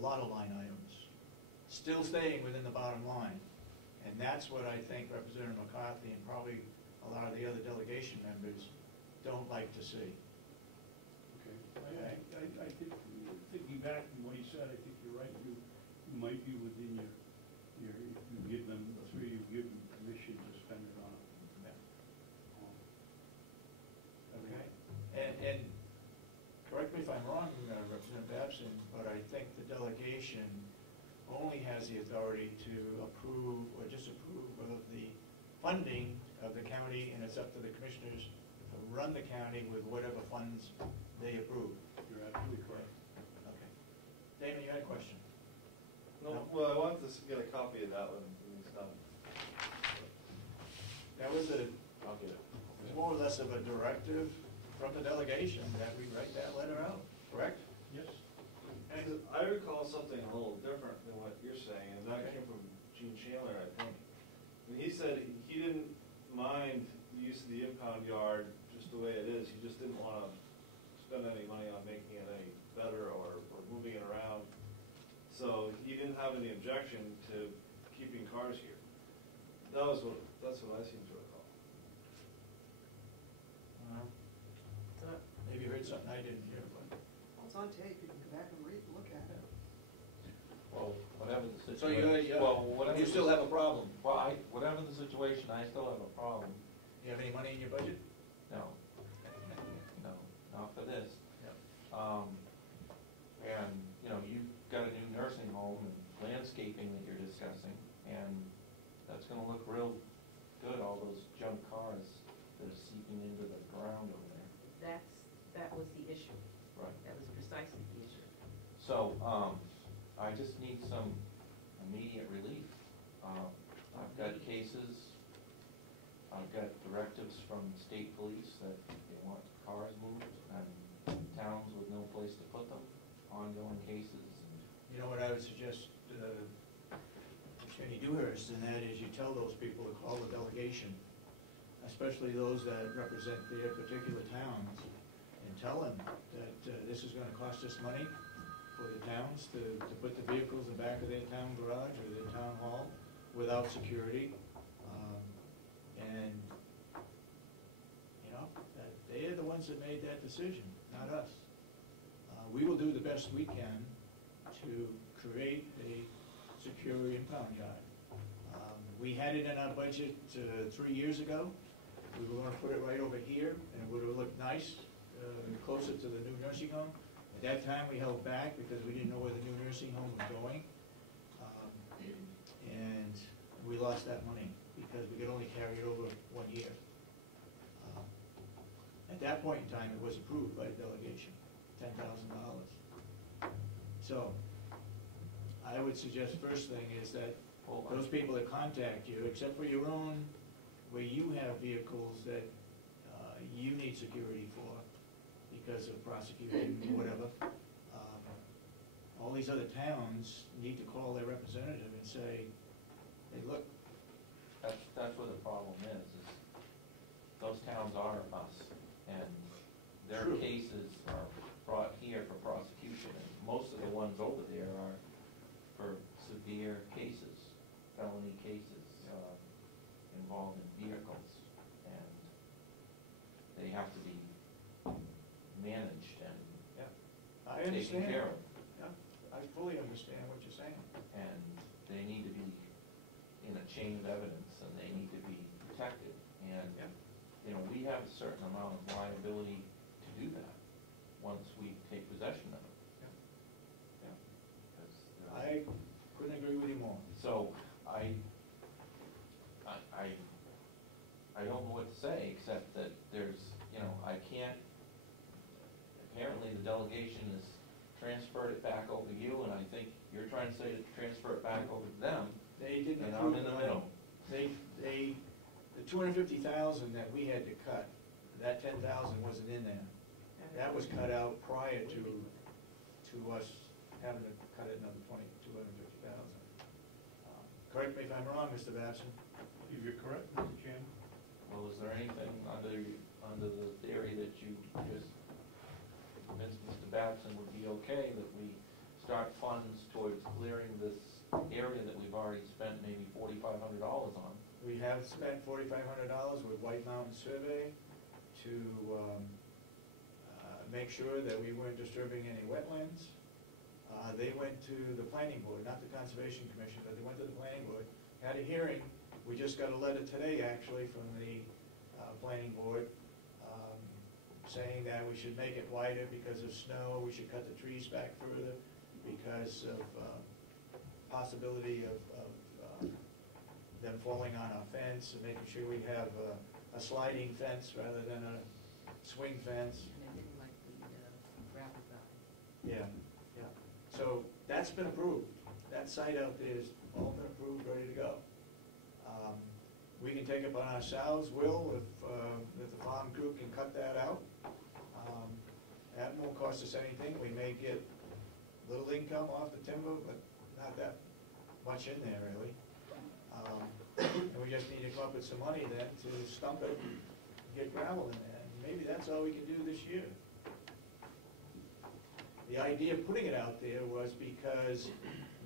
lot of line items, still staying within the bottom line. And that's what I think Representative McCarthy and probably a lot of the other delegation members don't like to see. Okay. I think, thinking back from what he said, I think you're right. You might be within your if you give them the three, you give them permission to spend it on it. Okay. And correct me if I'm wrong, Representative Babson, but I think the delegation only has the authority to approve or disapprove of the funding of the county, and it's up to the commissioners to run the county with whatever funds they approve. You're absolutely correct. Okay. Damon, you had a question? No, well, I wanted to get a copy of that when he's done. That was I'll get it. more or less of a directive from the delegation that we write that letter out, correct? Yes. And I recall something a little different than what you're saying, and that came from Gene Chandler, I think. And he said he didn't mind the use of the impound yard just the way it is. He just didn't want to spend any money on making it any better or moving it around. So he didn't have any objection to keeping cars here. That's what I seem to recall. Maybe you heard something I didn't hear, but. Well, it's on tape, you can go back and look at it. Well, whatever the situation. So you still have a problem? Well, whatever the situation, I still have a problem. You have any money in your budget? No. No, not for this. Yep. And, you know, you've got a new nursing home and landscaping that you're discussing, and that's gonna look real good, all those junk cars that are seeping into the ground over there. That was the issue. Right. That was precisely the issue. So, I just need some immediate relief. I've got cases, I've got directives from state police that they want cars moved, and towns with no place to put them, ongoing cases. You know what I would suggest, Attorney Dewhurst, and that is you tell those people to call the delegation, especially those that represent their particular towns, and tell them that this is going to cost us money for the towns to put the vehicles in the back of their town garage or their town hall without security. And, you know, that they are the ones that made that decision, not us. We will do the best we can to create a secure impound yard. We had it in our budget 3 years ago. We were going to put it right over here, and it would have looked nice, closer to the new nursing home. At that time, we held back because we didn't know where the new nursing home was going. And we lost that money because we could only carry it over 1 year. At that point in time, it was approved by the delegation, $10,000. So I would suggest first thing is that those people that contact you, except for your own, where you have vehicles that you need security for because of prosecution or whatever, all these other towns need to call their representative and say, hey, look. That's where the problem is those towns are us, and their True. cases are brought here for prosecution, and most of the ones over there are for severe cases, felony cases involving vehicles, and they have to be managed and I taken understand. care of. Yeah, I fully understand what you're saying. And they need to be in a chain of evidence, and they need to be protected. And you know, we have a certain amount of liability to do that once we take possession of it. I couldn't agree with you more. So I don't know what to say except that there's, you know, I can't. Apparently, the delegation has transferred it back over to you, and I think you're trying to say to transfer it back over to them. They didn't and approve I'm in the the middle. The $250,000 that we had to cut, that $10,000 wasn't in there. That was cut out prior to us having to cut it another $250,000. Correct me if I'm wrong, Mr. Babson. If you're correct, Mr. Chairman. Well, is there anything under the theory that you just convinced Mr. Babson would be okay that we start funds towards clearing this area that we've already spent maybe $4,500 on. We have spent $4,500 with White Mountain Survey to make sure that we weren't disturbing any wetlands. They went to the planning board, not the Conservation Commission, but they went to the planning board, had a hearing. We just got a letter today, actually, from the planning board saying that we should make it wider because of snow, we should cut the trees back further because of possibility of them falling on our fence, and making sure we have a sliding fence rather than a swing fence. And I didn't like the gravel guy. Yeah, yeah. So that's been approved. That site out there is all been approved, ready to go. We can take it upon ourselves, Will, if the farm crew can cut that out. That won't cost us anything. We may get little income off the timber, but not that much in there, really. And we just need to come up with some money then to stump it and get gravel in there. And maybe that's all we can do this year. The idea of putting it out there was because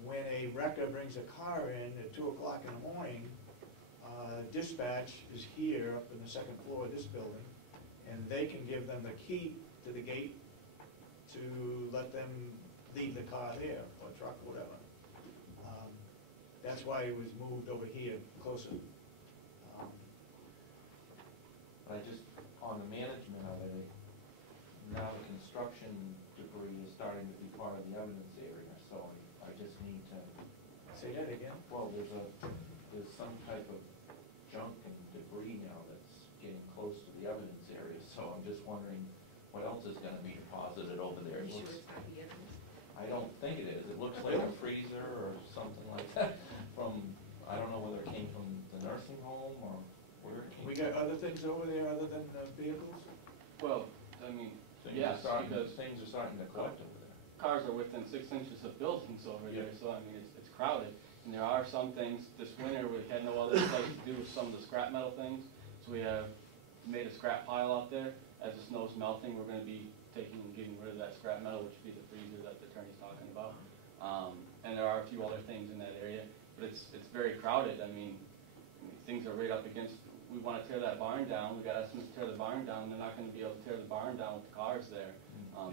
when a wrecker brings a car in at 2 o'clock in the morning, dispatch is here up in the second floor of this building, and they can give them the key to the gate to let them leave the car there, or truck, or whatever. That's why it was moved over here closer. I just, on the management of it, now the construction debris is starting to be part of the evidence area, so I just need to, Say that again? well, there's some type of junk and debris now that's getting close to the evidence area, so I'm just wondering what else is gonna be deposited over there. It You sure looks, it's not the evidence? I don't think it is. It looks like a freezer or something like that from, I don't know whether it came from the nursing home or where it came from. We got other things over there other than vehicles? Well, I mean, Things yes, are starting, because things are starting to collect over there. cars are within 6 inches of buildings over there, so I mean, it's crowded. And there are some things, this winter, we had no other place to do with some of the scrap metal things, so we have made a scrap pile out there. As the snow's melting, we're gonna be taking and getting rid of that scrap metal, which would be the freezer that the attorney's talking about. And there are a few other things in that area, but it's very crowded. I mean, things are right up against, we wanna tear that barn down, we got estimates to tear the barn down, they're not gonna be able to tear the barn down with the cars there.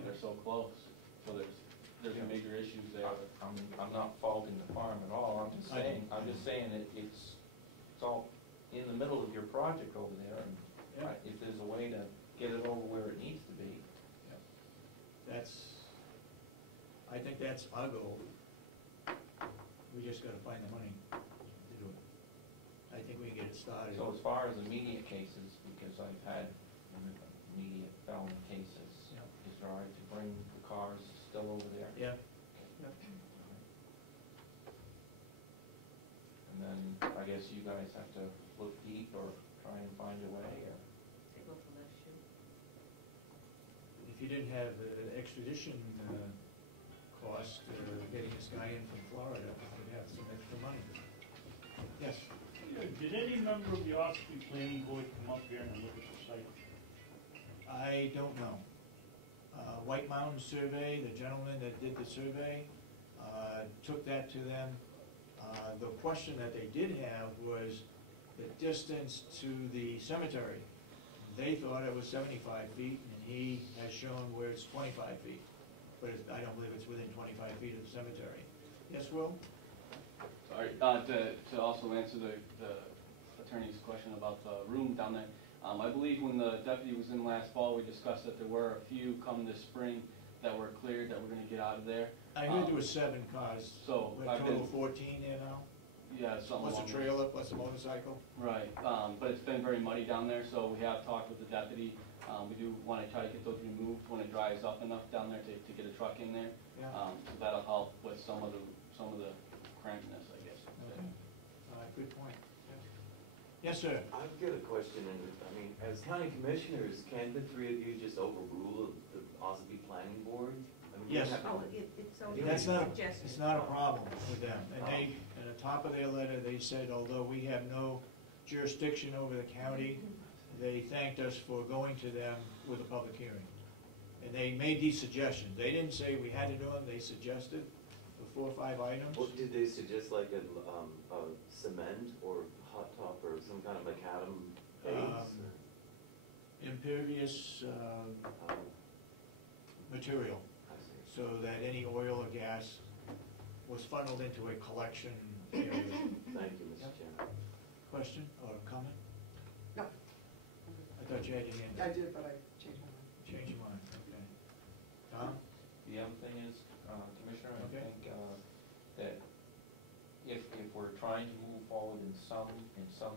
They're so close, so there's major issues there. I'm not faulting the farm at all, I'm just saying that it's all in the middle of your project over there, and if there's a way to get it over where it needs to be. I think that's our goal. We just gotta find the money to do it. I think we can get it started. So as far as immediate cases, because I've had immediate felony cases, Yeah. is it all right to bring the cars still over there? Yeah. And then I guess you guys have to look deep or try and find a way, or? They go for less shoe. If you didn't have extradition cost, getting this guy in from Florida, you'd have some extra money. Yes? Did any member of the Ospey Planning Board come up here and look at the site? I don't know. White Mountain Survey, the gentleman that did the survey, took that to them. The question that they did have was the distance to the cemetery. They thought it was 75 feet, and he has shown where it's 25 feet. But I don't believe it's within 25 feet of the cemetery. Yes, Will? Sorry, to also answer the attorney's question about the room down there. I believe when the deputy was in last fall, we discussed that there were a few come this spring that were cleared that we're gonna get out of there. I heard there was 7 cars. So We're I've total been, 14 here now, yeah, something plus a along those- trailer, plus a motorcycle. Right, but it's been very muddy down there, so we have talked with the deputy. We do wanna try to get those removed when it dries up enough down there to get a truck in there. Yeah. So that'll help with some of the crampness, I guess. Okay. Good point. Yes, sir. I've got a question, and I mean, as county commissioners, can the 3 of you just overrule the Ospey Planning Board? I mean, we Yes. have- Oh, it's only That's not, suggested. it's not a problem with them. And they, at the top of their letter, they said, although we have no jurisdiction over the county, they thanked us for going to them with a public hearing. And they made these suggestions. They didn't say we had to do them, they suggested. for 4 or 5 items. Well, did they suggest like a cement or hot top or some kind of macadam base? Impervious Um, material, I see. so that any oil or gas was funneled into a collection area. Thank you, Mr. Chairman. Question or comment? No, I thought you had your hand I up. did, but I changed my mind. Change your mind, okay. Tom? The other thing is, Commissioner, I Okay. think that if we're trying to move forward in some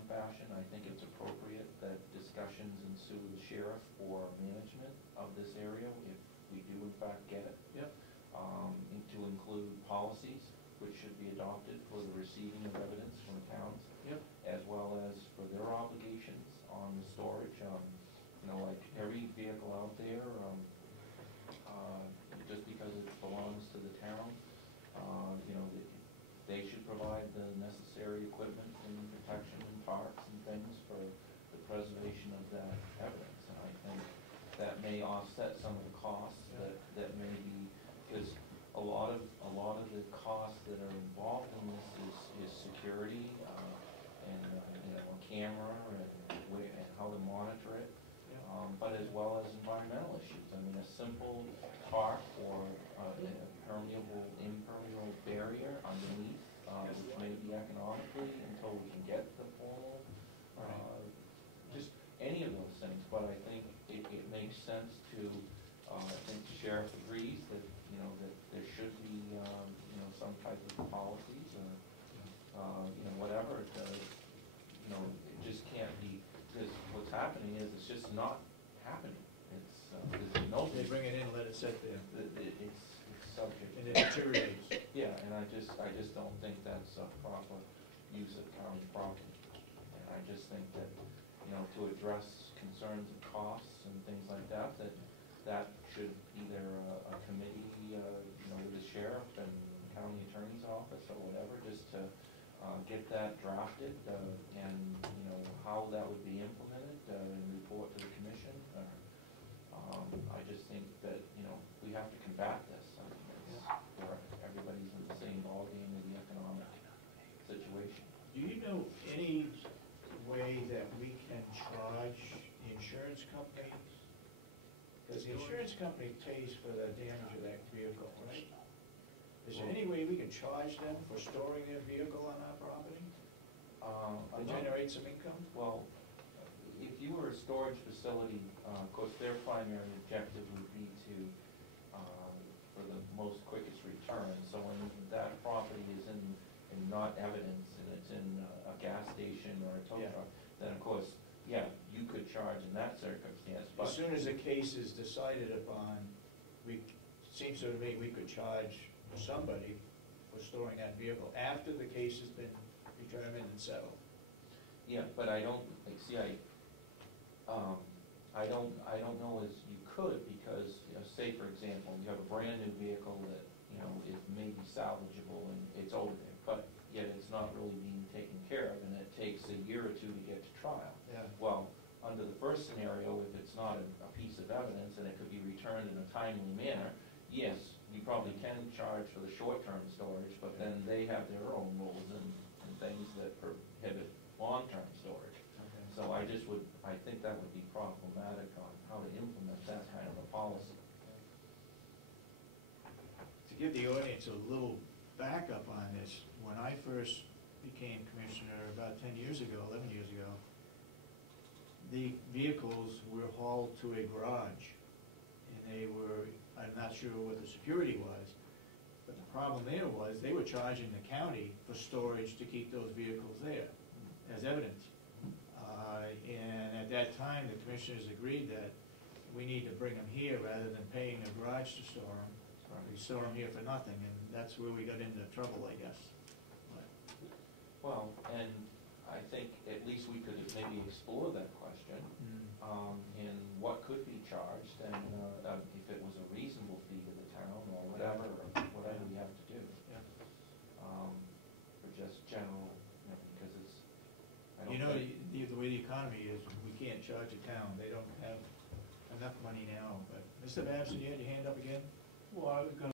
fashion, I think it's appropriate that discussions ensue with the sheriff for management of this area, if we do in fact get it. Yep. And to include policies which should be adopted for the receiving of evidence from towns, Yep. as well as for their obligations on the storage. You know, like every vehicle out there, just because it belongs to the town, you know, they should provide the necessary equipment and protection and parts and things for the preservation of that evidence. And I think that may offset some of the costs that may be, because a lot of the costs that are involved in this is security, and, you know, a camera and how to monitor it. But as well as environmental issues. I mean, a simple tarp or a impermeable barrier underneath, which may be economically until we can get the formal, just any of those things. But I think it makes sense to, I think the sheriff agrees that, you know, that there should be, you know, some type of policies or, you know, whatever. You know, it just can't be, because what's happening is it's just not happening. It's, there's no. They bring it in and let it sit there, It's subject. and it deteriorates. Yeah, and I just don't think that's a proper use of county property. And I just think that, you know, to address concerns of costs and things like that, that should either a committee, you know, with the sheriff and county attorney's office or whatever, just to get that drafted, and, you know, how that would be implemented, and report to the commission. I just think that, you know, we have to combat this. I mean, it's where everybody's in the same ballgame with the economic situation. Do you know any way that we can charge the insurance company? Because the insurance company pays for the damage of that vehicle, right? Is there any way we can charge them for storing their vehicle on our property to generate some income? Well, if you were a storage facility, of course, their primary objective would be to, for the most quickest return. So when that property is in not evidence and it's in a gas station or a tow Yeah. truck, then of course, yeah, you could charge in that circumstance, but. As soon as a case is decided upon, seems to me we could charge somebody for storing that vehicle after the case has been determined and settled. Yeah, but I don't, like, see, I don't know as you could, because, you know, say for example, you have a brand new vehicle that, you know, is maybe salvageable and it's over there, but yet it's not really being taken care of, and it takes a year or two to get to trial. Yeah. Well, under the first scenario, if it's not a piece of evidence and it could be returned in a timely manner, yes, you probably can charge for the short-term storage, but then they have their own rules and things that prohibit long-term storage. Okay. So I think that would be problematic on how to implement that kind of a policy. To give the audience a little backup on this, when I first became commissioner about 10 years ago, 11 years ago, the vehicles were hauled to a garage, and they were, I'm not sure what the security was, but the problem there was they were charging the county for storage to keep those vehicles there as evidence. And at that time, the commissioners agreed that we need to bring them here rather than paying a garage to store them. We store them here for nothing, and that's where we got into trouble, I guess. But Well, and I think at least we could maybe explore that question, in what could be charged, and if it was a reasonable fee to the town, or whatever we have to do. Yeah. For just general, you know, because it's, I don't You know, think. the way the economy is, we can't charge a town, they don't have enough money now, but Mr. Babson, you had your hand up again? Well, I was gonna